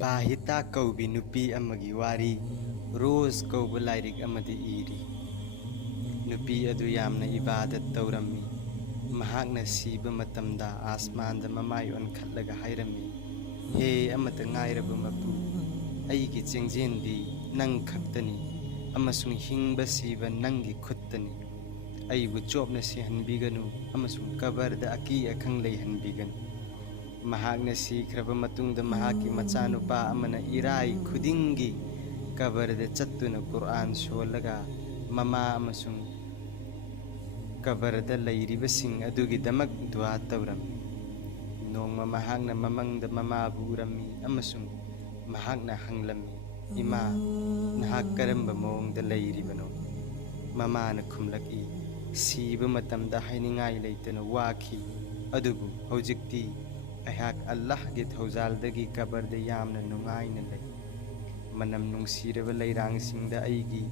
ꯕꯥꯍꯤꯇꯥ ꯀꯧꯕꯤ ꯅꯨꯄꯤ ꯑꯃꯒꯤ ꯋꯥꯔꯤ ꯔꯣꯖ ꯀꯧꯕ ꯂꯥꯏꯔꯤꯛ ꯑꯃꯗ ꯏꯔꯤ꯫ ꯅꯨꯄꯤ ꯑꯗꯨ ꯌꯥꯝꯅ ꯏꯕꯥꯗꯠ ꯇꯧꯔꯝꯃꯤ꯫ ꯃꯍꯥꯛꯅ ꯁꯤꯕ ꯃꯇꯝꯗ ꯑꯥꯁꯃꯥꯟꯗ ꯃꯃꯥꯏ ꯑꯣꯟꯈꯠꯂꯒ ꯍꯥꯏꯔꯝꯃꯤ, ꯍꯦ ꯑꯃꯠꯇ ꯉꯥꯏꯔꯕ ꯃꯄꯨ, ꯑꯩꯒꯤ ꯆꯦꯡꯖꯦꯟꯗꯤ ꯅꯪ ꯈꯛꯇꯅꯤ ꯑꯃꯁꯨꯡ ꯍꯤꯡꯕ ꯁꯤꯕ ꯅꯪꯒꯤ ꯈꯨꯠꯇꯅꯤ꯫ ꯑꯩꯕꯨ ꯆꯣꯞꯅ ꯁꯤꯍꯟꯕꯤꯒꯅꯨ ꯑꯃꯁꯨꯡ ꯀꯕꯔꯗ ꯑꯀꯤ ꯑꯈꯪ ꯂꯩꯍꯟꯕꯤꯒꯅꯨ꯫ ꯃꯍꯥꯛꯅ ꯁꯤꯈ꯭ꯔꯕ ꯃꯇꯨꯡꯗ ꯃꯍꯥꯛꯀꯤ ꯃꯆꯥꯅꯨꯄꯥ ꯑꯃꯅ ꯏꯔꯥꯏ ꯈꯨꯗꯤꯡꯒꯤ ꯀꯕꯔꯗ ꯆꯠꯇꯨꯅ ꯀꯨꯔꯑꯥꯟ ꯁꯣꯜꯂꯒ ꯃꯃꯥ ꯑꯃꯁꯨꯡ ꯀꯕꯔꯗ ꯂꯩꯔꯤꯕꯁꯤꯡ ꯑꯗꯨꯒꯤꯗꯃꯛ ꯗꯨआ ꯇꯧꯔꯝꯃꯤ꯫ ꯅꯣꯡꯃ ꯃꯍꯥꯛꯅ ꯃꯃꯪꯗ ꯃꯃꯥꯕꯨ ꯎꯔꯝꯃꯤ ꯑꯃꯁꯨꯡ ꯃꯍꯥꯛꯅ ꯍꯪꯂꯝꯃꯤ, ꯏꯃꯥ, ꯅꯍꯥꯛ ꯀꯔꯝꯕ ꯃꯑꯣꯡꯗ ꯂꯩꯔꯤꯕꯅꯣ? ꯃꯃꯥꯅ ꯈꯨꯝꯂꯛꯏ, ꯁꯤꯕ ꯃꯇꯝꯗ ꯍꯥꯏꯅꯤꯡꯉꯥꯏ ꯂꯩꯇꯅ ꯋꯥꯈꯤ, ꯑꯗꯨꯕꯨ ꯍꯧꯖꯤꯛꯇꯤ ꯑꯩꯍꯥꯛ ꯑꯜꯂꯥꯍꯒꯤ ꯊꯧꯖꯥꯜꯗꯒꯤ ꯀꯕꯔꯗ ꯌꯥꯝꯅ ꯅꯨꯡꯉꯥꯏꯅ ꯂꯩ꯫ ꯃꯅꯝ ꯅꯨꯡꯁꯤꯔꯕ ꯂꯩꯔꯥꯡꯁꯤꯡꯗ ꯑꯩꯒꯤ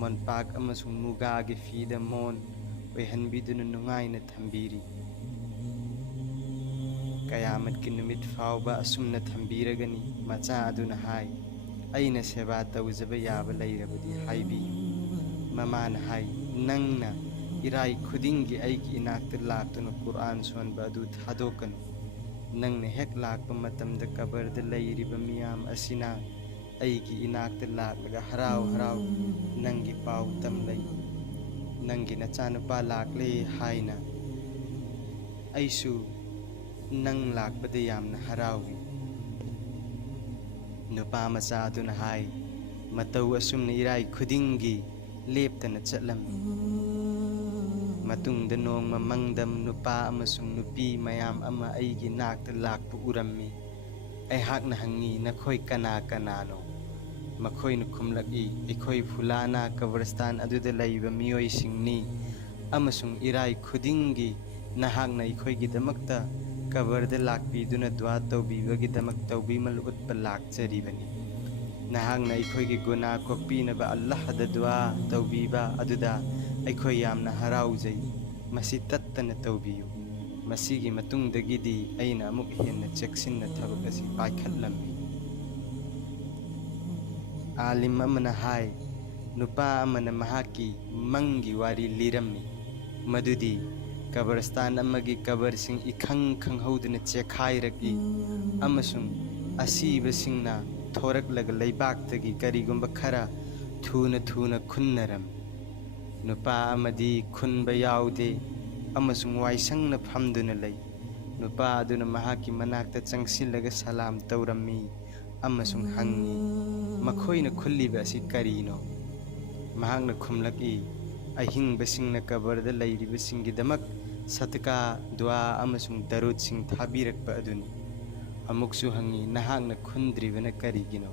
ꯃꯣꯟꯄꯥꯛ ꯑꯃꯁꯨꯡ ꯃꯨꯒꯥꯒꯤ ꯐꯤꯗ ꯃꯣꯟ ꯑꯣꯏꯍꯟꯕꯤꯗꯨꯅ ꯅꯨꯡꯉꯥꯏꯅ ꯊꯝꯕꯤꯔꯤ꯫ ꯀꯌꯥꯃꯠꯀꯤ ꯅꯨꯃꯤꯠ ꯐꯥꯎꯕ ꯑꯁꯨꯝꯅ ꯊꯝꯕꯤꯔꯒꯅꯤ꯫ ꯃꯆꯥ ꯑꯗꯨꯅ ꯍꯥꯏ, ꯑꯩꯅ ꯁꯦꯕꯥ ꯇꯧꯖꯕ ꯌꯥꯕ ꯂꯩꯔꯕꯗꯤ ꯍꯥꯏꯕꯤꯌꯨ꯫ ꯃꯃꯥꯅ ꯍꯥꯏ, ꯅꯪꯅ ꯏꯔꯥꯏ ꯈꯨꯗꯤꯡꯒꯤ ꯑꯩꯒꯤꯏꯅꯥꯛꯇ ꯂꯥꯛꯇꯨꯅ ꯀꯨꯔꯑꯥꯟ ꯁꯣꯟꯕ ꯑꯗꯨ ꯊꯥꯗꯣꯛꯀꯅꯨ꯫ ꯅꯪꯅ ꯍꯦꯛ ꯂꯥꯛꯄ ꯃꯇꯝꯗ ꯀꯕꯔꯗ ꯂꯩꯔꯤꯕ ꯃꯤꯌꯥꯝ ꯑꯁꯤꯅ ꯑꯩꯒꯤ ꯏꯅꯥꯛꯇ ꯂꯥꯛꯂꯒ ꯍꯔꯥꯎ ꯍꯔꯥꯎ ꯅꯪꯒꯤ ꯄꯥꯎ ꯇꯝꯂꯩ, ꯅꯪꯒꯤ ꯅꯆꯥꯅꯨꯄꯥ ꯂꯥꯛꯂꯦ ꯍꯥꯏꯅ꯫ ꯑꯩꯁꯨ ꯅꯪ ꯂꯥꯛꯄꯗ ꯌꯥꯝꯅ ꯍꯔꯥꯎꯏ꯫ ꯅꯨꯄꯥ ꯃꯆꯥ ꯑꯗꯨꯅ ꯍꯥꯏ, ꯃꯇꯧ ꯑꯁꯨꯝꯅ ꯏꯔꯥꯏ ꯈꯨꯗꯤꯡꯒꯤ ꯂꯦꯞꯇꯅ ꯆꯠꯂꯝꯃꯤ꯫ ꯃꯇꯨꯡꯗ ꯅꯣꯡꯃ ꯃꯪꯗ ꯅꯨꯄꯥ ꯑꯃꯁꯨꯡ ꯅꯨꯄꯤ ꯃꯌꯥꯝ ꯑꯃ ꯑꯩꯒꯤ ꯅꯥꯛꯇ ꯂꯥꯛꯄ ꯎꯔꯝꯃꯤ꯫ ꯑꯩꯍꯥꯛꯅ ꯍꯪꯉꯤ, ꯅꯈꯣꯏ ꯀꯅꯥ ꯀꯅꯥꯅꯣ? ꯃꯈꯣꯏꯅ ꯈꯨꯝꯂꯛꯏ, ꯑꯩꯈꯣꯏ ꯐꯨꯂꯥꯅꯥ ꯀꯕꯔꯁꯇꯥꯟ ꯑꯗꯨꯗ ꯂꯩꯕ ꯃꯤꯑꯣꯏꯁꯤꯡꯅꯤ ꯑꯃꯁꯨꯡ ꯏꯔꯥꯏ ꯈꯨꯗꯤꯡꯒꯤ ꯅꯍꯥꯛꯅ ꯑꯩꯈꯣꯏꯒꯤꯗꯃꯛꯇ ꯀꯕꯔꯗ ꯂꯥꯛꯄꯤꯗꯨꯅ ꯗꯨआ ꯇꯧꯕꯤꯕꯒꯤꯗꯃꯛ ꯇꯧꯕꯤꯃꯜ ꯎꯠꯄ ꯂꯥꯛꯆꯔꯤꯕꯅꯤ꯫ ꯅꯍꯥꯛꯅ ꯑꯩꯈꯣꯏꯒꯤ ꯒꯨꯅꯥ ꯀꯣꯛꯄꯤꯅꯕ ꯑꯜꯂꯥꯍꯗ ꯗꯨआ ꯇꯧꯕꯤꯕ ꯑꯗꯨꯗ ꯑꯩꯈꯣꯏ ꯌꯥꯝꯅ ꯍꯔꯥꯎꯖꯩ꯫ ꯃꯁꯤ ꯇꯠꯇꯅ ꯇꯧꯕꯤꯌꯨ꯫ ꯃꯁꯤꯒꯤ ꯃꯇꯨꯡꯗꯒꯤꯗꯤ ꯑꯩꯅ ꯑꯃꯨꯛ ꯍꯦꯟꯅ ꯆꯦꯛꯁꯤꯟꯅ ꯊꯕꯛ ꯑꯁꯤ ꯄꯥꯏꯈꯠꯂꯝꯃꯤ꯫ ꯑꯥꯂꯤꯝ ꯑꯃꯅ ꯍꯥꯏ, ꯅꯨꯄꯥ ꯑꯃꯅ ꯃꯍꯥꯛꯀꯤ ꯃꯪꯒꯤ ꯋꯥꯔꯤ ꯂꯤꯔꯝꯃꯤ, ꯃꯗꯨꯗꯤ ꯀꯕꯔꯁꯇꯥꯟ ꯑꯃꯒꯤ ꯀꯕꯔꯁꯤꯡ ꯏꯈꯪ ꯈꯪꯍꯧꯗꯅ ꯆꯦꯛꯈꯥꯏꯔꯛꯏ ꯑꯃꯁꯨꯡ ꯑꯁꯤꯕꯁꯤꯡꯅ ꯊꯣꯔꯛꯂꯒ ꯂꯩꯕꯥꯛꯇꯒꯤ ꯀꯔꯤꯒꯨꯝꯕ ꯈꯔ ꯊꯨꯅ ꯊꯨꯅ ꯈꯨꯟꯅꯔꯝꯃꯤ꯫ ꯅꯨꯄꯥ ꯑꯃꯗꯤ ꯈꯨꯟꯕ ꯌꯥꯎꯗꯦ ꯑꯃꯁꯨꯡ ꯋꯥꯏꯁꯪꯅ ꯐꯝꯗꯨꯅ ꯂꯩ꯫ ꯅꯨꯄꯥ ꯑꯗꯨꯅ ꯃꯍꯥꯛꯀꯤ ꯃꯅꯥꯛꯇ ꯆꯪꯁꯤꯜꯂꯒ ꯁꯂꯥꯝ ꯇꯧꯔꯝꯃꯤ ꯑꯃꯁꯨꯡ ꯍꯪꯉꯤ, ꯃꯈꯣꯏꯅ ꯈꯨꯜꯂꯤꯕ ꯑꯁꯤ ꯀꯔꯤꯅꯣ? ꯃꯍꯥꯛꯅ ꯈꯨꯝꯂꯛꯏ, ꯑꯍꯤꯡꯕꯁꯤꯡꯅ ꯀꯕꯔꯗ ꯂꯩꯔꯤꯕꯁꯤꯡꯒꯤꯗꯃꯛ ꯁꯗꯀꯥ, ꯗꯨआ ꯑꯃꯁꯨꯡ ꯗꯔꯨꯗꯁꯤꯡ ꯊꯥꯕꯤꯔꯛꯄ ꯑꯗꯨꯅꯤ꯫ ꯑꯃꯨꯛꯁꯨ ꯍꯪꯉꯤ, ꯅꯍꯥꯛꯅ ꯈꯨꯟꯗ꯭ꯔꯤꯕꯅ ꯀꯔꯤꯒꯤꯅꯣ?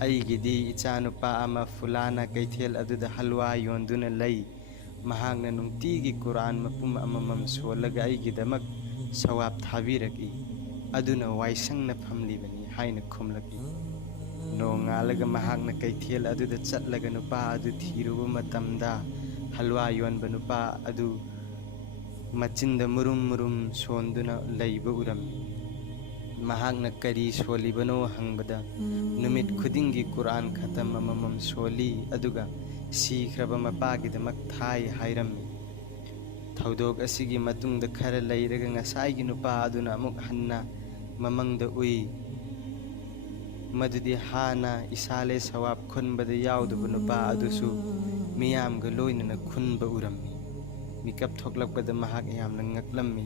ꯑꯩꯒꯤꯗꯤ ꯏꯆꯥꯅꯨꯄꯥ ꯑꯃ ꯐꯨꯂꯥꯅꯥ ꯀꯩꯊꯦꯜ ꯑꯗꯨꯗ ꯍꯜꯋꯥ ꯌꯣꯟꯗꯨꯅ ꯂꯩ꯫ ꯃꯍꯥꯛꯅ ꯅꯨꯡꯇꯤꯒꯤ ꯀꯨꯔꯑꯥꯟ ꯃꯄꯨꯝ ꯑꯃꯃꯝ ꯁꯣꯜꯂꯒ ꯑꯩꯒꯤꯗꯃꯛ ꯁꯋꯥꯕ ꯊꯥꯕꯤꯔꯛꯏ, ꯑꯗꯨꯅ ꯋꯥꯏꯁꯪꯅ ꯐꯝꯂꯤꯕꯅꯤ ꯍꯥꯏꯅ ꯈꯨꯝꯂꯛꯏ꯫ ꯅꯣꯡꯉꯥꯜꯂꯒ ꯃꯍꯥꯛꯅ ꯀꯩꯊꯦꯜ ꯑꯗꯨꯗ ꯆꯠꯂꯒ ꯅꯨꯄꯥ ꯑꯗꯨ ꯊꯤꯔꯨꯕ ꯃꯇꯝꯗ ꯍꯜꯋꯥ ꯌꯣꯟꯕ ꯅꯨꯄꯥ ꯑꯗꯨ ꯃꯆꯤꯟꯗ ꯃꯨꯔꯨꯝ ꯃꯨꯔꯨꯝ ꯁꯣꯟꯗꯨꯅ ꯂꯩꯕ ꯎꯔꯝꯃꯤ꯫ ꯃꯍꯥꯛꯅ ꯀꯔꯤ ꯁꯣꯜꯂꯤꯕꯅꯣ ꯍꯪꯕꯗ ꯅꯨꯃꯤꯠ ꯈꯨꯗꯤꯡꯒꯤ ꯀꯨꯔꯑꯥꯟ ꯈꯇꯝ ꯑꯃꯃꯝ ꯁꯣꯜꯂꯤ ꯑꯗꯨꯒ ꯁꯤꯈ꯭ꯔꯕ ꯃꯄꯥꯒꯤꯗꯃꯛ ꯊꯥꯏ ꯍꯥꯏꯔꯝꯃꯤ꯫ ꯊꯧꯗꯣꯛ ꯑꯁꯤꯒꯤ ꯃꯇꯨꯡꯗ ꯈꯔ ꯂꯩꯔꯒ ꯉꯁꯥꯏꯒꯤ ꯅꯨꯄꯥ ꯑꯗꯨꯅ ꯑꯃꯨꯛ ꯍꯟꯅ ꯃꯃꯪꯗ ꯎꯏ, ꯃꯗꯨꯗꯤ ꯍꯥꯟꯅ ꯏꯁꯥꯂꯦ ꯁꯋꯥꯕ ꯈꯨꯟꯕꯗ ꯌꯥꯎꯗꯕ ꯅꯨꯄꯥ ꯑꯗꯨꯁꯨ ꯃꯤꯌꯥꯝꯒ ꯂꯣꯏꯅꯅ ꯈꯨꯟꯕ ꯎꯔꯝꯃꯤ꯫ ꯃꯤꯀꯞ ꯊꯣꯛꯂꯛꯄꯗ ꯃꯍꯥꯛ ꯌꯥꯝꯅ ꯉꯛꯂꯝꯃꯤ꯫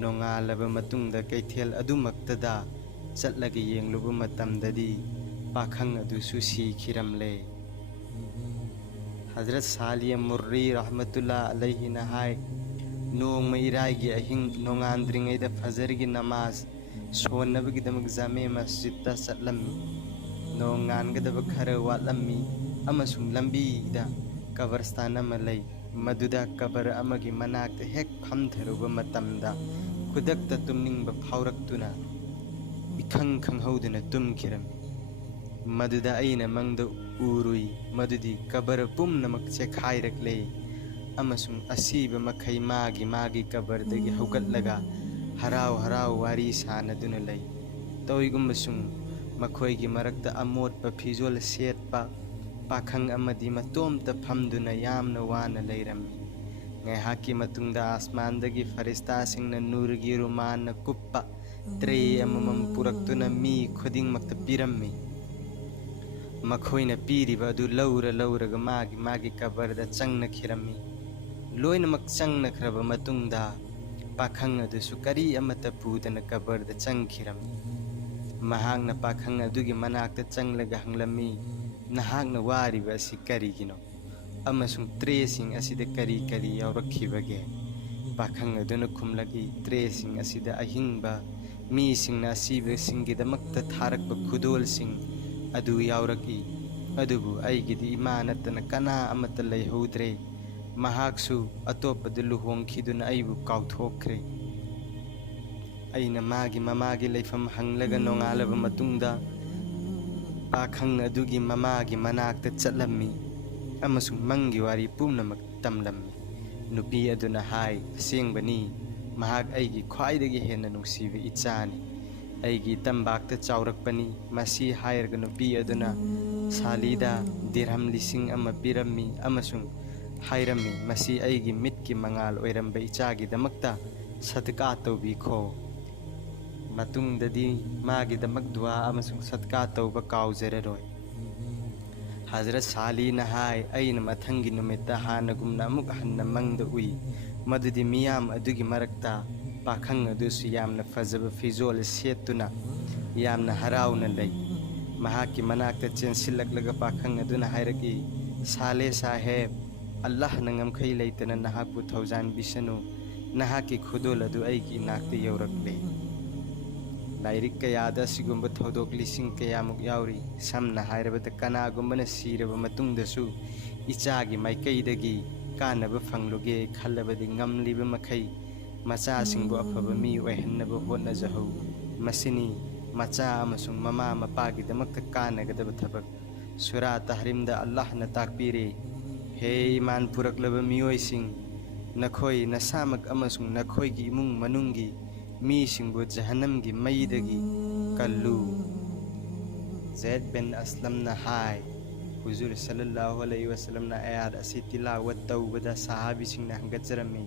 ꯅꯣꯡꯉꯥꯜꯂꯕ ꯃꯇꯨꯡꯗ ꯀꯩꯊꯦꯜ ꯑꯗꯨꯃꯛꯇꯗ ꯆꯠꯂꯒ ꯌꯦꯡꯂꯨꯕ ꯃꯇꯝꯗꯗꯤ ꯄꯥꯈꯪ ꯑꯗꯨꯁꯨ ꯁꯤꯈꯤꯔꯝꯂꯦ꯫ ꯍꯖꯔꯠ ꯁꯥꯂꯤꯌ ꯃꯨꯔꯔꯤ ꯔꯍꯃꯇꯨꯜꯂꯥ ꯑꯂꯩꯍꯤꯅ ꯍꯥꯏ, ꯅꯣꯡꯃ ꯏꯔꯥꯏꯒꯤ ꯑꯍꯤꯡ ꯅꯣꯡꯉꯥꯟꯗ꯭ꯔꯤꯉꯩꯗ ꯐꯖꯔꯒꯤ ꯅꯃꯥꯖ ꯁꯣꯟꯅꯕꯒꯤꯗꯃꯛ ꯖꯥꯃꯦ ꯃꯁꯖꯤꯗꯇ ꯆꯠꯂꯝꯃꯤ꯫ ꯅꯣꯡ ꯉꯥꯟꯒꯗꯕ ꯈꯔ ꯋꯥꯠꯂꯝꯃꯤ ꯑꯃꯁꯨꯡ ꯂꯝꯕꯤꯗ ꯀꯕꯔꯁꯇꯥꯟ ꯑꯃ ꯂꯩ, ꯃꯗꯨꯗ ꯀꯕꯔ ꯑꯃꯒꯤ ꯃꯅꯥꯛꯇ ꯍꯦꯛ ꯐꯝꯊꯔꯨꯕ ꯃꯇꯝꯗ ꯈꯨꯗꯛꯇ ꯇꯨꯝꯅꯤꯡꯕ ꯐꯥꯎꯔꯛꯇꯨꯅ ꯏꯈꯪ ꯈꯪꯍꯧꯗꯅ ꯇꯨꯝꯈꯤꯔꯝꯃꯤ꯫ ꯃꯗꯨꯗ ꯑꯩꯅ ꯃꯪꯗ ꯎꯔꯨꯏ ꯃꯗꯨꯗꯤ ꯀꯕꯔ ꯄꯨꯝꯅꯃꯛ ꯆꯦꯛꯈꯥꯏꯔꯛꯂꯦ ꯑꯃꯁꯨꯡ ꯑꯁꯤꯕ ꯃꯈꯩ ꯃꯥꯒꯤ ꯀꯕꯔꯗꯒꯤ ꯍꯧꯒꯠꯂꯒ ꯍꯔꯥꯎ ꯍꯔꯥꯎ ꯋꯥꯔꯤ ꯁꯥꯅꯗꯨꯅ ꯂꯩ꯫ ꯇꯧꯏꯒꯨꯝꯕꯁꯨꯡ ꯃꯈꯣꯏꯒꯤ ꯃꯔꯛꯇ ꯑꯃꯣꯠꯄ ꯐꯤꯖꯣꯜ ꯁꯦꯠꯄ ꯄꯥꯈꯪ ꯑꯃꯗꯤ ꯃꯇꯣꯝꯇ ꯐꯝꯗꯨꯅ ꯌꯥꯝꯅ ꯋꯥꯅ ꯂꯩꯔꯝꯃꯤ꯫ ꯉꯥꯏꯍꯥꯛꯀꯤ ꯃꯇꯨꯡꯗ ꯑꯁꯃꯥꯟꯗꯒꯤ ꯐꯔꯤꯁꯇꯥꯁꯤꯡꯅ ꯅꯨꯔꯒꯤ ꯔꯨꯃꯥꯟꯅ ꯀꯨꯞꯄ ꯇ꯭ꯔꯦ ꯑꯃꯃꯝ ꯄꯨꯔꯛꯇꯨꯅ ꯃꯤ ꯈꯨꯗꯤꯡꯃꯛꯇ ꯄꯤꯔꯝꯃꯤ꯫ ꯃꯈꯣꯏꯅ ꯄꯤꯔꯤꯕ ꯑꯗꯨ ꯂꯧꯔꯒ ꯃꯥꯒꯤ ꯀꯕꯔꯗ ꯆꯪꯅꯈꯤꯔꯝꯃꯤ꯫ ꯂꯣꯏꯅꯃꯛ ꯆꯪꯅꯈ꯭ꯔꯕ ꯃꯇꯨꯡꯗ ꯄꯥꯈꯪ ꯑꯗꯨꯁꯨ ꯀꯔꯤ ꯑꯃꯠꯇ ꯄꯨꯗꯅ ꯀꯕꯔꯗ ꯆꯪꯈꯤꯔꯝꯃꯤ꯫ ꯃꯍꯥꯛꯅ ꯄꯥꯈꯪ ꯑꯗꯨꯒꯤ ꯃꯅꯥꯛꯇ ꯆꯪꯂꯒ ꯍꯪꯂꯝꯃꯤ, "ꯅꯍꯥꯛꯅ ꯋꯥꯔꯤꯕ ꯑꯁꯤ ꯀꯔꯤꯒꯤꯅꯣ? ꯑꯃꯁꯨꯡ ꯇ꯭ꯔꯦꯁꯤꯡ ꯑꯁꯤꯗ ꯀꯔꯤ ꯀꯔꯤ ꯌꯥꯎꯔꯛꯈꯤꯕꯒꯦ?" ꯄꯥꯈꯪ ꯑꯗꯨꯅ ꯈꯨꯝꯂꯛꯏ, "ꯇ꯭ꯔꯦꯁꯤꯡ ꯑꯁꯤꯗ ꯑꯍꯤꯡꯕ ꯃꯤꯁꯤꯡꯅ ꯑꯁꯤꯕꯁꯤꯡꯒꯤꯗꯃꯛꯇ ꯊꯥꯔꯛꯄ ꯈꯨꯗꯣꯜꯁꯤꯡ ꯑꯗꯨ ꯌꯥꯎꯔꯛꯏ꯫ ꯑꯗꯨꯕꯨ ꯑꯩꯒꯤꯗꯤ ꯏꯃꯥ ꯅꯠꯇꯅ ꯀꯅꯥ ꯑꯃꯠꯇ ꯂꯩꯍꯧꯗ꯭ꯔꯦ꯫ ꯃꯍꯥꯛꯁꯨ ꯑꯇꯣꯞꯄꯗ ꯂꯨꯍꯣꯡꯈꯤꯗꯨꯅ ꯑꯩꯕꯨ ꯀꯥꯎꯊꯣꯛꯈ꯭ꯔꯦ꯫ ꯑꯩꯅ ꯃꯃꯥꯒꯤ ꯂꯩꯐꯝ ꯍꯪꯂꯒ ꯅꯣꯡꯉꯥꯜꯂꯕ ꯃꯇꯨꯡꯗ ꯄꯥꯈꯪ ꯑꯗꯨꯒꯤ ꯃꯃꯥꯒꯤ ꯃꯅꯥꯛꯇ ꯆꯠꯂꯝꯃꯤ ꯑꯃꯁꯨꯡ ꯃꯪꯒꯤ ꯋꯥꯔꯤ ꯄꯨꯝꯅꯃꯛ ꯇꯝꯂꯝꯃꯤ꯫ ꯅꯨꯄꯤ ꯑꯗꯨꯅ ꯍꯥꯏ, "ꯑꯁꯦꯡꯕꯅꯤ, ꯃꯍꯥꯛ ꯑꯩꯒꯤ ꯈ꯭ꯋꯥꯏꯗꯒꯤ ꯍꯦꯟꯅ ꯅꯨꯡꯁꯤꯕ ꯏꯆꯥꯅꯤ꯫ ꯑꯩꯒꯤ ꯇꯝꯕꯥꯛꯇ ꯆꯥꯎꯔꯛꯄꯅꯤ"꯫ ꯃꯁꯤ ꯍꯥꯏꯔꯒ ꯅꯨꯄꯤ ꯑꯗꯨꯅ ꯁꯥꯂꯤꯗ ꯗꯤꯔꯍꯝ 1,000 ꯄꯤꯔꯝꯃꯤ ꯑꯃꯁꯨꯡ ꯍꯥꯏꯔꯝꯃꯤ, "ꯃꯁꯤ ꯑꯩꯒꯤ ꯃꯤꯠꯀꯤ ꯃꯉꯥꯜ ꯑꯣꯏꯔꯝꯕ ꯏꯆꯥꯒꯤꯗꯃꯛꯇ ꯁꯗꯀꯥ ꯇꯧꯕꯤꯈꯣ꯫ ꯃꯇꯨꯡꯗꯗꯤ ꯃꯥꯒꯤꯗꯃꯛ ꯗꯨआ ꯑꯃꯁꯨꯡ ꯁꯗꯀꯥ ꯇꯧꯕ ꯀꯥꯎꯖꯔꯔꯣꯏ"꯫ ꯍꯖꯔꯠ ꯁꯥꯂꯤꯅ ꯍꯥꯏ, "ꯑꯩꯅ ꯃꯊꯪꯒꯤ ꯅꯨꯃꯤꯠꯇ ꯍꯥꯟꯅꯒꯨꯝꯅ ꯑꯃꯨꯛ ꯍꯟꯅ ꯃꯪꯗ ꯎꯏ ꯃꯗꯨꯗꯤ ꯃꯤꯌꯥꯝ ꯑꯗꯨꯒꯤ ꯃꯔꯛꯇ ꯄꯥꯈꯪ ꯑꯗꯨꯁꯨ ꯌꯥꯝꯅ ꯐꯖꯕ ꯐꯤꯖꯣꯜ ꯁꯦꯠꯇꯨꯅ ꯌꯥꯝꯅ ꯍꯔꯥꯎꯅ ꯂꯩ꯫ ꯃꯍꯥꯛꯀꯤ ꯃꯅꯥꯛꯇ ꯆꯦꯟꯁꯤꯜꯂꯛꯂꯒ ꯄꯥꯈꯪ ꯑꯗꯨꯅ ꯍꯥꯏꯔꯛꯏ, "ꯁꯥꯂꯦ ꯁꯥꯍꯦꯕ, ꯑꯜꯂꯥꯍꯅ ꯉꯝꯈꯩ ꯂꯩꯇꯅ ꯅꯍꯥꯛꯄꯨ ꯊꯧꯖꯥꯟꯕꯤꯁꯅꯨ꯫ ꯅꯍꯥꯛꯀꯤ ꯈꯨꯗꯣꯜ ꯑꯗꯨ ꯑꯩꯒꯤ ꯏꯅꯥꯛꯇ ꯌꯧꯔꯛꯂꯦ"꯫ ꯂꯥꯏꯔꯤꯛ ꯀꯌꯥꯗ ꯑꯁꯤꯒꯨꯝꯕ ꯊꯧꯗꯣꯛ ꯂꯤꯁꯤꯡ ꯀꯌꯥꯃꯨꯛ ꯌꯥꯎꯔꯤ꯫ ꯁꯝꯅ ꯍꯥꯏꯔꯕꯗ ꯀꯅꯥꯒꯨꯝꯕꯅ ꯁꯤꯔꯕ ꯃꯇꯨꯡꯗꯁꯨ ꯏꯆꯥꯒꯤ ꯃꯥꯏꯀꯩꯗꯒꯤ ꯀꯥꯟꯅꯕ ꯐꯪꯂꯨꯒꯦ ꯈꯜꯂꯕꯗꯤ ꯉꯝꯂꯤꯕ ꯃꯈꯩ ꯃꯆꯥꯁꯤꯡꯕꯨ ꯑꯐꯕ ꯃꯤ ꯑꯣꯏꯍꯟꯅꯕ ꯍꯣꯠꯅꯖꯍꯧ꯫ ꯃꯁꯤꯅꯤ ꯃꯆꯥ ꯑꯃꯁꯨꯡ ꯃꯃꯥ ꯃꯄꯥꯒꯤꯗꯃꯛꯇ ꯀꯥꯟꯅꯒꯗꯕ ꯊꯕꯛ꯫ ꯁꯨꯔꯥ ꯇꯍꯔꯤꯝꯗ ꯑꯜꯂꯥꯍꯅ ꯇꯥꯛꯄꯤꯔꯦ, "ꯍꯦ ꯏꯃꯥꯟ ꯄꯨꯔꯛꯂꯕ ꯃꯤꯑꯣꯏꯁꯤꯡ, ꯅꯈꯣꯏ ꯅꯁꯥꯃꯛ ꯑꯃꯁꯨꯡ ꯅꯈꯣꯏꯒꯤ ꯏꯃꯨꯡ ꯃꯅꯨꯡꯒꯤ ꯃꯤꯁꯤꯡꯕꯨ ꯖꯍꯟꯅꯝꯒꯤ ꯃꯩꯗꯒꯤ ꯀꯜꯂꯨ"꯫ ꯖꯩꯗ ꯕꯤꯟ ꯑꯁꯂꯝꯅ ꯍꯥꯏ, ꯍꯨꯖꯨꯔ ꯁꯜꯂꯜꯂꯥꯍꯨ ꯑꯂꯩꯍꯤ ꯋꯁꯜꯂꯝꯅ ꯑꯥꯌꯥꯠ ꯑꯁꯤ ꯇꯤꯂꯥꯋꯠ ꯇꯧꯕꯗ ꯁꯍꯥꯕꯤꯁꯤꯡꯅ ꯍꯪꯒꯠꯆꯔꯝꯃꯤ,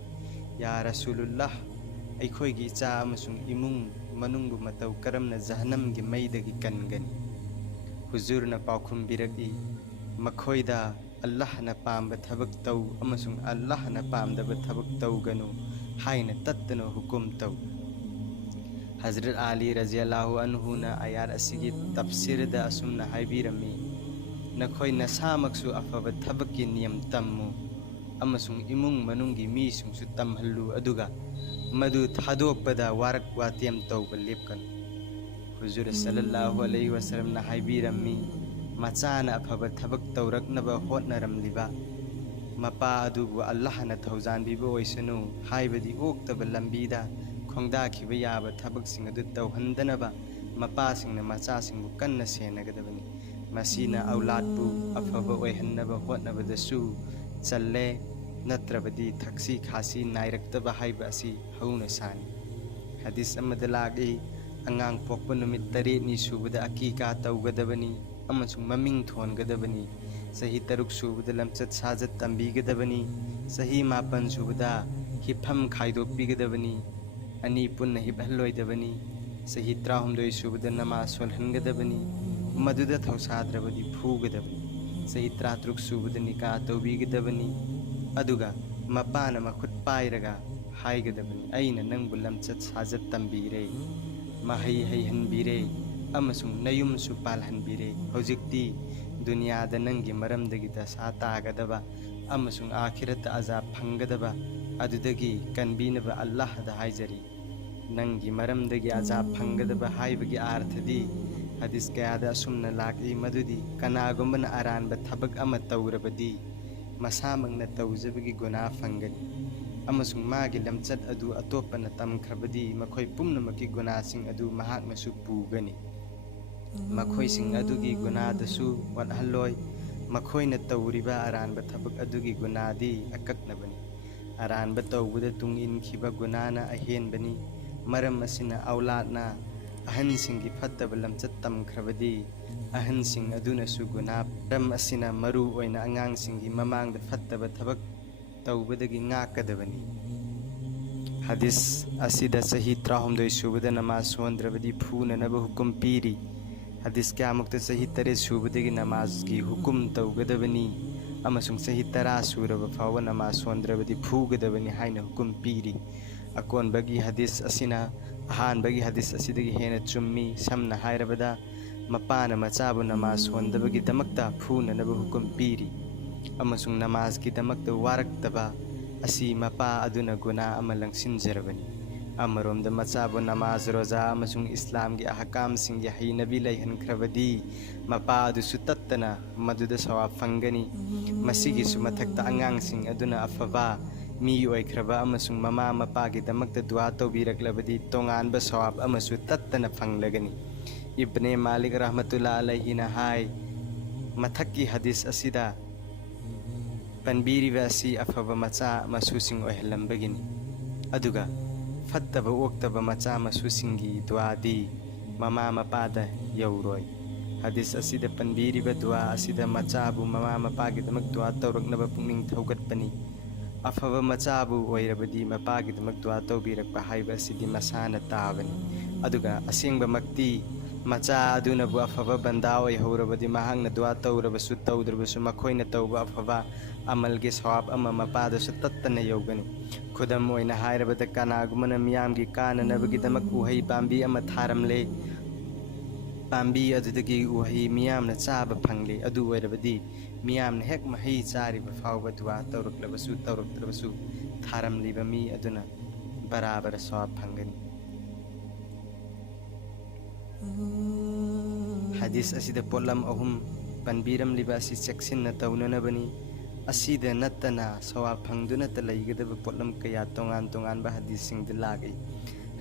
"ꯌꯥ ꯔꯁꯨꯂꯨꯜꯂꯥꯍ, ꯑꯩꯈꯣꯏꯒꯤ ꯏꯆꯥ ꯑꯃꯁꯨꯡ ꯏꯃꯨꯡ ꯃꯅꯨꯡꯕꯨ ꯃꯇꯧ ꯀꯔꯝꯅ ꯖꯍꯟꯅꯝꯒꯤ ꯃꯩꯗꯒꯤ ꯀꯟꯒꯅꯤ?" ꯍꯨꯖꯨꯔꯅ ꯄꯥꯎꯈꯨꯝꯕꯤꯔꯛꯏ, "ꯃꯈꯣꯏꯗ ꯑꯜꯂꯥꯍꯅ ꯄꯥꯝꯕ ꯊꯕꯛ ꯇꯧ ꯑꯃꯁꯨꯡ ꯑꯜꯂꯥꯍꯅ ꯄꯥꯝꯗꯕ ꯊꯕꯛ ꯇꯧꯒꯅꯨ ꯍꯥꯏꯅ ꯇꯠꯇꯅ ꯍꯨꯀꯨꯝ ꯇꯧ"꯫ ꯍꯖꯔꯠ ꯑꯂꯤ ꯔꯖꯤꯌꯜꯂꯥꯍꯨ ꯑꯟꯍꯨꯅ ꯑꯥꯌꯥꯠ ꯑꯁꯤꯒꯤ ꯇꯐꯁꯤꯔꯗ ꯑꯁꯨꯝꯅ ꯍꯥꯏꯕꯤꯔꯝꯃꯤ, "ꯅꯈꯣꯏ ꯅꯁꯥꯃꯛꯁꯨ ꯑꯐꯕ ꯊꯕꯛꯀꯤ ꯅꯤꯌꯝ ꯇꯝꯃꯨ ꯑꯃꯁꯨꯡ ꯏꯃꯨꯡ ꯃꯅꯨꯡꯒꯤ ꯃꯤꯁꯤꯡꯁꯨ ꯇꯝꯍꯜꯂꯨ, ꯑꯗꯨꯒ ꯃꯗꯨ ꯊꯥꯗꯣꯛꯄꯗ ꯋꯥꯔꯛ ꯋꯥꯇꯦꯝ ꯇꯧꯕ ꯂꯦꯞꯀꯅꯨ"꯫ ꯍꯨꯖꯨꯔ ꯁꯜꯂꯜꯂꯥꯍꯨ ꯑꯂꯩꯍꯤ ꯋꯁꯜꯂꯝꯅ ꯍꯥꯏꯕꯤꯔꯝꯃꯤ, "ꯃꯆꯥꯅ ꯑꯐꯕ ꯊꯕꯛ ꯇꯧꯔꯛꯅꯕ ꯍꯣꯠꯅꯔꯝꯂꯤꯕ ꯃꯄꯥ ꯑꯗꯨꯕꯨ ꯑꯜꯂꯥꯍꯅ ꯊꯧꯖꯥꯟꯕꯤꯕ ꯑꯣꯏꯁꯅꯨ, ꯍꯥꯏꯕꯗꯤ ꯑꯣꯛꯇꯕ ꯂꯝꯕꯤꯗ ꯈꯣꯡꯗꯥꯈꯤꯕ ꯌꯥꯕ ꯊꯕꯛꯁꯤꯡ ꯑꯗꯨ ꯇꯧꯍꯟꯗꯅꯕ ꯃꯄꯥꯁꯤꯡꯅ ꯃꯆꯥꯁꯤꯡꯕꯨ ꯀꯟꯅ ꯁꯦꯟꯅꯒꯗꯕꯅꯤ꯫ ꯃꯁꯤꯅ ꯑꯧꯂꯥꯗꯄꯨ ꯑꯐꯕ ꯑꯣꯏꯍꯟꯅꯕ ꯍꯣꯠꯅꯕꯗꯁꯨ ꯆꯜꯂꯦ, ꯅꯠꯇ꯭ꯔꯕꯗꯤ ꯊꯛꯁꯤ ꯈꯥꯁꯤ ꯅꯥꯏꯔꯛꯇꯕ ꯍꯥꯏꯕ ꯑꯁꯤ ꯍꯧꯅꯁꯥꯅꯤ"꯫ ꯍꯗꯤꯁ ꯑꯃꯗ ꯂꯥꯛꯏ, "ꯑꯉꯥꯡ ꯄꯣꯛꯄ ꯅꯨꯃꯤꯠ 8ꯅꯤ ꯁꯨꯕꯗ ꯑꯀꯤꯀꯥ ꯇꯧꯒꯗꯕꯅꯤ ꯑꯃꯁꯨꯡ ꯃꯃꯤꯡ ꯊꯣꯟꯒꯗꯕꯅꯤ꯫ ꯆꯍꯤ 3 ꯁꯨꯕꯗ ꯂꯝꯆꯠ ꯁꯥꯖꯠ ꯇꯝꯕꯤꯒꯗꯕꯅꯤ꯫ ꯆꯍꯤ 9 ꯁꯨꯕꯗ ꯍꯤꯞꯐꯝ ꯈꯥꯏꯗꯣꯛꯄꯤꯒꯗꯕꯅꯤ, ꯑꯅꯤ ꯄꯨꯟꯅ ꯍꯤꯞꯍꯜꯂꯣꯏꯗꯕꯅꯤ꯫ ꯆꯍꯤ 19 ꯁꯨꯕꯗ ꯅꯃꯥꯖ ꯁꯣꯜꯍꯟꯒꯗꯕꯅꯤ, ꯃꯗꯨꯗ ꯊꯧꯁꯥꯗ꯭ꯔꯕꯗꯤ ꯐꯨꯒꯗꯕꯅꯤ꯫ ꯆꯍꯤ 13 ꯁꯨꯕꯗ ꯅꯤꯀꯥ ꯇꯧꯕꯤꯒꯗꯕꯅꯤ, ꯑꯗꯨꯒ ꯃꯄꯥꯅ ꯃꯈꯨꯠ ꯄꯥꯏꯔꯒ ꯍꯥꯏꯒꯗꯕꯅꯤ, 'ꯑꯩꯅ ꯅꯪꯕꯨ ꯂꯝꯆꯠ ꯁꯥꯖꯠ ꯇꯝꯕꯤꯔꯦ, ꯃꯍꯩ ꯍꯩꯍꯟꯕꯤꯔꯦ ꯑꯃꯁꯨꯡ ꯅꯌꯨꯝꯁꯨ ꯄꯥꯜꯍꯟꯕꯤꯔꯦ꯫ ꯍꯧꯖꯤꯛꯇꯤ ꯗꯨꯅꯤꯌꯥꯗ ꯅꯪꯒꯤ ꯃꯔꯝꯗꯒꯤ ꯗꯁꯥ ꯇꯥꯒꯗꯕ ꯑꯃꯁꯨꯡ ꯑꯥꯈꯤꯔꯠꯇ ꯑꯖꯥꯕ ꯐꯪꯒꯗꯕ ꯑꯗꯨꯗꯒꯤ ꯀꯟꯕꯤꯅꯕ ꯑꯜꯂꯥꯍꯗ ꯍꯥꯏꯖꯔꯤ'꯫ ꯅꯪꯒꯤ ꯃꯔꯝꯗꯒꯤ ꯑꯖꯥꯕ ꯐꯪꯒꯗꯕ ꯍꯥꯏꯕꯒꯤ ꯑꯥꯔꯊꯗꯤ ꯍꯗꯤꯁ ꯀꯌꯥꯗ ꯑꯁꯨꯝꯅ ꯂꯥꯛꯏ ꯃꯗꯨꯗꯤ ꯀꯅꯥꯒꯨꯝꯕꯅ ꯑꯔꯥꯟꯕ ꯊꯕꯛ ꯑꯃ ꯇꯧꯔꯕꯗꯤ ꯃꯁꯥꯃꯛꯅ ꯇꯧꯖꯕꯒꯤ ꯒꯨꯅꯥ ꯐꯪꯒꯅꯤ, ꯑꯃꯁꯨꯡ ꯃꯥꯒꯤ ꯂꯝꯆꯠ ꯑꯗꯨ ꯑꯇꯣꯞꯄꯅ ꯇꯝꯈ꯭ꯔꯕꯗꯤ ꯃꯈꯣꯏ ꯄꯨꯝꯅꯃꯛꯀꯤ ꯒꯨꯅꯥꯁꯤꯡ ꯑꯗꯨ ꯃꯍꯥꯛꯅꯁꯨ ꯄꯨꯒꯅꯤ꯫ ꯃꯈꯣꯏꯁꯤꯡ ꯑꯗꯨꯒꯤ ꯒꯨꯅꯥꯗꯁꯨ ꯋꯥꯠꯍꯜꯂꯣꯏ꯫ ꯃꯈꯣꯏꯅ ꯇꯧꯔꯤꯕ ꯑꯔꯥꯟꯕ ꯊꯕꯛ ꯑꯗꯨꯒꯤ ꯒꯨꯅꯥꯗꯤ ꯑꯀꯛꯅꯕꯅꯤ꯫ ꯑꯔꯥꯟꯕ ꯇꯧꯕꯗ ꯇꯨꯡ ꯏꯟꯈꯤꯕ ꯒꯨꯅꯥꯅ ꯑꯍꯦꯟꯕꯅꯤ꯫ ꯃꯔꯝ ꯑꯁꯤꯅ ꯑꯧꯂꯥꯗꯅ ꯑꯍꯟꯁꯤꯡꯒꯤ ꯐꯠꯇꯕ ꯂꯝꯆꯠ ꯇꯝꯈ꯭ꯔꯕꯗꯤ ꯑꯍꯟꯁꯤꯡ ꯑꯗꯨꯅꯁꯨ ꯒꯨꯅꯥ ꯃꯔꯝ ꯑꯁꯤꯅ ꯃꯔꯨ ꯑꯣꯏꯅ ꯑꯉꯥꯡꯁꯤꯡꯒꯤ ꯃꯃꯥꯡꯗ ꯐꯠꯇꯕ ꯊꯕꯛ ꯇꯧꯕꯗꯒꯤ ꯉꯥꯛꯀꯗꯕꯅꯤ꯫ ꯍꯗꯤꯁ ꯑꯁꯤꯗ ꯆꯍꯤ 13 ꯁꯨꯕꯗ ꯅꯃꯥꯖ ꯁꯣꯟꯗ꯭ꯔꯕꯗꯤ ꯐꯨꯅꯅꯕ ꯍꯨꯀꯨꯝ ꯄꯤꯔꯤ꯫ ꯍꯗꯤꯁ ꯀꯌꯥꯃꯨꯛꯇ ꯆꯍꯤ 8 ꯁꯨꯕꯗꯒꯤ ꯅꯃꯥꯖꯒꯤ ꯍꯨꯀꯨꯝ ꯇꯧꯒꯗꯕꯅꯤ ꯑꯃꯁꯨꯡ ꯆꯍꯤ 10 ꯁꯨꯔꯕ ꯐꯥꯎꯕ ꯅꯃꯥꯖ ꯁꯣꯟꯗ꯭ꯔꯕꯗꯤ ꯐꯨꯒꯗꯕꯅꯤ ꯍꯥꯏꯅ ꯍꯨꯀꯨꯝ ꯄꯤꯔꯤ꯫ ꯑꯀꯣꯟꯕꯒꯤ ꯍꯗꯤꯁ ꯑꯁꯤꯅ ꯑꯍꯥꯟꯕꯒꯤ ꯍꯗꯤꯁ ꯑꯁꯤꯗꯒꯤ ꯍꯦꯟꯅ ꯆꯨꯝꯃꯤ꯫ ꯁꯝꯅ ꯍꯥꯏꯔꯕꯗ ꯃꯄꯥꯅ ꯃꯆꯥꯕꯨ ꯅꯃꯥꯖ ꯁꯣꯟꯗꯕꯒꯤꯗꯃꯛꯇ ꯐꯨꯅꯅꯕ ꯍꯨꯀꯨꯝ ꯄꯤꯔꯤ ꯑꯃꯁꯨꯡ ꯅꯃꯥꯖꯒꯤꯗꯃꯛꯇ ꯋꯥꯔꯛꯇꯕ ꯑꯁꯤ ꯃꯄꯥ ꯑꯗꯨꯅ ꯒꯨꯅꯥ ꯑꯃ ꯂꯪꯁꯤꯟꯖꯔꯕꯅꯤ꯫ ꯑꯃꯔꯣꯝꯗ ꯃꯆꯥꯕꯨ ꯅꯃꯥꯖ ꯔꯣꯖꯥ ꯑꯃꯁꯨꯡ ꯏꯁꯂꯥꯝꯒꯤ ꯑꯍꯀꯥꯝꯁꯤꯡꯒꯤ ꯍꯩꯅꯕꯤ ꯂꯩꯍꯟꯈ꯭ꯔꯕꯗꯤ ꯃꯄꯥ ꯑꯗꯨꯁꯨ ꯇꯠꯇꯅ ꯃꯗꯨꯗ ꯁꯋꯥꯕ ꯐꯪꯒꯅꯤ꯫ ꯃꯁꯤꯒꯤꯁꯨ ꯃꯊꯛꯇ ꯑꯉꯥꯡꯁꯤꯡ ꯑꯗꯨꯅ ꯑꯐꯕ ꯃꯤ ꯑꯣꯏꯈ꯭ꯔꯕ ꯑꯃꯁꯨꯡ ꯃꯃꯥ ꯃꯄꯥꯒꯤꯗꯃꯛꯇ ꯗꯨआ ꯇꯧꯕꯤꯔꯛꯂꯕꯗꯤ ꯇꯣꯉꯥꯟꯕ ꯁꯋꯥꯕ ꯑꯃꯁꯨ ꯇꯠꯇꯅ ꯐꯪꯂꯒꯅꯤ꯫ ꯏꯕ꯭ꯅꯦ ꯃꯥꯂꯤꯛ ꯔꯍꯃꯇꯨꯜꯂꯥꯍꯤ ꯑꯂꯩꯍꯤꯅ ꯍꯥꯏ, ꯃꯊꯛꯀꯤ ꯍꯗꯤꯁ ꯑꯁꯤꯗ ꯄꯟꯕꯤꯔꯤꯕ ꯑꯁꯤ ꯑꯐꯕ ꯃꯆꯥ ꯃꯁꯨꯁꯤꯡ ꯑꯣꯏꯍꯜꯂꯝꯕꯒꯤꯅꯤ, ꯑꯗꯨꯒ ꯐꯠꯇꯕ ꯑꯣꯛꯇꯕ ꯃꯆꯥ ꯃꯁꯨꯁꯤꯡꯒꯤ ꯗꯨआꯗꯤ ꯃꯃꯥ ꯃꯄꯥꯗ ꯌꯧꯔꯣꯏ꯫ ꯍꯗꯤꯁ ꯑꯁꯤꯗ ꯄꯟꯕꯤꯔꯤꯕ ꯗꯨआ ꯑꯁꯤꯗ ꯃꯆꯥꯕꯨ ꯃꯃꯥ ꯃꯄꯥꯒꯤꯗꯃꯛ ꯗꯨआ ꯇꯧꯔꯛꯅꯕ ꯄꯨꯛꯅꯤꯡ ꯊꯧꯒꯠꯄꯅꯤ꯫ ꯑꯐꯕ ꯃꯆꯥꯕꯨ ꯑꯣꯏꯔꯕꯗꯤ ꯃꯄꯥꯒꯤꯗꯃꯛ ꯗꯨआ ꯇꯧꯕꯤꯔꯛꯄ ꯍꯥꯏꯕ ꯑꯁꯤꯗꯤ ꯃꯁꯥꯅ ꯇꯥꯕꯅꯤ꯫ ꯑꯗꯨꯒ ꯑꯁꯦꯡꯕꯃꯛꯇꯤ ꯃꯆꯥ ꯑꯗꯨꯅꯕꯨ ꯑꯐꯕ ꯕꯟꯗꯥ ꯑꯣꯏꯍꯧꯔꯕꯗꯤ ꯃꯍꯥꯛꯅ ꯗꯨआ ꯇꯧꯔꯕꯁꯨ ꯇꯧꯗ꯭ꯔꯕꯁꯨ ꯃꯈꯣꯏꯅ ꯇꯧꯕ ꯑꯐꯕ ꯑꯃꯜꯒꯤ ꯁꯋꯥꯕ ꯑꯃ ꯃꯄꯥꯗꯁꯨ ꯇꯠꯇꯅ ꯌꯧꯒꯅꯤ꯫ ꯈꯨꯗꯝ ꯑꯣꯏꯅ ꯍꯥꯏꯔꯕꯗ ꯀꯅꯥꯒꯨꯝꯕꯅ ꯃꯤꯌꯥꯝꯒꯤ ꯀꯥꯟꯅꯅꯕꯒꯤꯗꯃꯛ ꯎꯍꯩ ꯄꯥꯝꯕꯤ ꯑꯃ ꯊꯥꯔꯝꯂꯦ, ꯄꯥꯝꯕꯤ ꯑꯗꯨꯗꯒꯤ ꯎꯍꯩ ꯃꯤꯌꯥꯝꯅ ꯆꯥꯕ ꯐꯪꯂꯦ, ꯑꯗꯨ ꯑꯣꯏꯔꯕꯗꯤ ꯃꯤꯌꯥꯝꯅ ꯍꯦꯛ ꯃꯍꯩ ꯆꯥꯔꯤꯕ ꯐꯥꯎꯕ ꯗꯨआ ꯇꯧꯔꯛꯂꯕꯁꯨ ꯇꯧꯔꯛꯇ꯭ꯔꯕꯁꯨ ꯊꯥꯔꯝꯂꯤꯕ ꯃꯤ ꯑꯗꯨꯅ ꯕꯔꯥꯕꯔ ꯁꯋꯥꯕ ꯐꯪꯒꯅꯤ꯫ ꯍꯗꯤꯁ ꯑꯁꯤꯗ ꯄꯣꯠꯂꯝ 3 ꯄꯟꯕꯤꯔꯝꯂꯤꯕ ꯑꯁꯤ ꯆꯦꯛꯁꯤꯟꯅ ꯇꯧꯅꯅꯕꯅꯤ꯫ ꯑꯁꯤꯗ ꯅꯠꯇꯅ ꯁꯋꯥꯕ ꯐꯪꯗꯨꯅꯇ ꯂꯩꯒꯗꯕ ꯄꯣꯠꯂꯝ ꯀꯌꯥ ꯇꯣꯉꯥꯟ ꯇꯣꯉꯥꯟꯕ ꯍꯗꯤꯁꯁꯤꯡꯗ ꯂꯥꯛꯏ꯫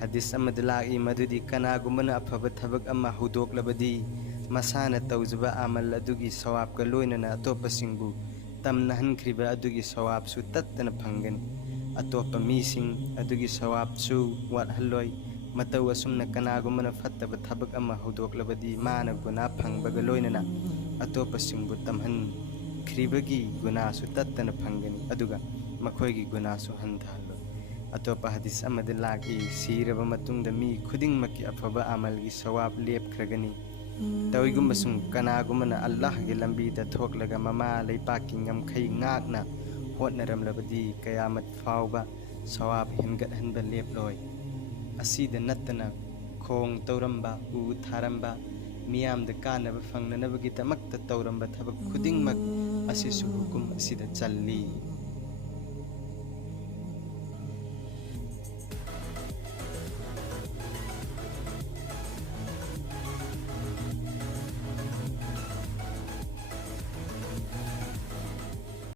ꯍꯗꯤꯁ ꯑꯃꯗ ꯂꯥꯛꯏ ꯃꯗꯨꯗꯤ ꯀꯅꯥꯒꯨꯝꯕꯅ ꯑꯐꯕ ꯊꯕꯛ ꯑꯃ ꯍꯧꯗꯣꯛꯂꯕꯗꯤ ꯃꯁꯥꯅ ꯇꯧꯖꯕ ꯑꯃꯜ ꯑꯗꯨꯒꯤ ꯁꯋꯥꯕꯀ ꯂꯣꯏꯅꯅ ꯑꯇꯣꯞꯄꯁꯤꯡꯕꯨ ꯇꯝꯅꯍꯟꯈ꯭ꯔꯤꯕ ꯑꯗꯨꯒꯤ ꯁꯋꯥꯕꯁꯨ ꯇꯠꯇꯅ ꯐꯪꯒꯅꯤ꯫ ꯑꯇꯣꯞꯄ ꯃꯤꯁꯤꯡ ꯑꯗꯨꯒꯤ ꯁꯋꯥꯕꯁꯨ ꯋꯥꯠꯍꯜꯂꯣꯏ꯫ ꯃꯇꯧ ꯑꯁꯨꯝꯅ ꯀꯅꯥꯒꯨꯝꯕꯅ ꯐꯠꯇꯕ ꯊꯕꯛ ꯑꯃ ꯍꯧꯗꯣꯛꯂꯕꯗꯤ ꯃꯥꯅ ꯒꯨꯅꯥ ꯐꯪꯕꯒ ꯂꯣꯏꯅꯅ ꯑꯇꯣꯞꯄꯁꯤꯡꯕꯨ ꯇꯝꯍꯟꯈ꯭ꯔꯤꯕꯒꯤ ꯒꯨꯅꯥꯁꯨ ꯇꯠꯇꯅ ꯐꯪꯒꯅꯤ, ꯑꯗꯨꯒ ꯃꯈꯣꯏꯒꯤ ꯒꯨꯅꯥꯁꯨ ꯍꯟꯊꯍꯜꯂꯣꯏ꯫ ꯑꯇꯣꯞꯄ ꯍꯗꯤꯁ ꯑꯃꯗ ꯂꯥꯛꯏ, ꯁꯤꯔꯕ ꯃꯇꯨꯡꯗ ꯃꯤ ꯈꯨꯗꯤꯡꯃꯛꯀꯤ ꯑꯐꯕ ꯑꯃꯜꯒꯤ ꯁꯋꯥꯕ ꯂꯦꯞꯈ꯭ꯔꯒꯅꯤ꯫ ꯇꯧꯏꯒꯨꯝꯕꯁꯨꯡ ꯀꯅꯥꯒꯨꯝꯕꯅ ꯑꯜꯂꯥꯍꯒꯤ ꯂꯝꯕꯤꯗ ꯊꯣꯛꯂꯒ ꯃꯃꯥ ꯂꯩꯄꯥꯛꯀꯤ ꯉꯝꯈꯩ ꯉꯥꯛꯅ ꯍꯣꯠꯅꯔꯝꯂꯕꯗꯤ ꯀꯌꯥꯃꯠ ꯐꯥꯎꯕ ꯁꯋꯥꯕ ꯍꯦꯟꯒꯠꯍꯟꯕ ꯂꯦꯞꯂꯣꯏ꯫ ꯑꯁꯤꯗ ꯅꯠꯇꯅ ꯈꯣꯡ ꯇꯧꯔꯝꯕ, ꯎ ꯊꯥꯔꯝꯕ, ꯃꯤꯌꯥꯝꯗ ꯀꯥꯟꯅꯕ ꯐꯪꯅꯅꯕꯒꯤꯗꯃꯛꯇ ꯇꯧꯔꯝꯕ ꯊꯕꯛ ꯈꯨꯗꯤꯡꯃꯛ ꯑꯁꯤꯁꯨ ꯍꯨꯀꯨꯝ ꯑꯁꯤꯗ ꯆꯜꯂꯤ꯫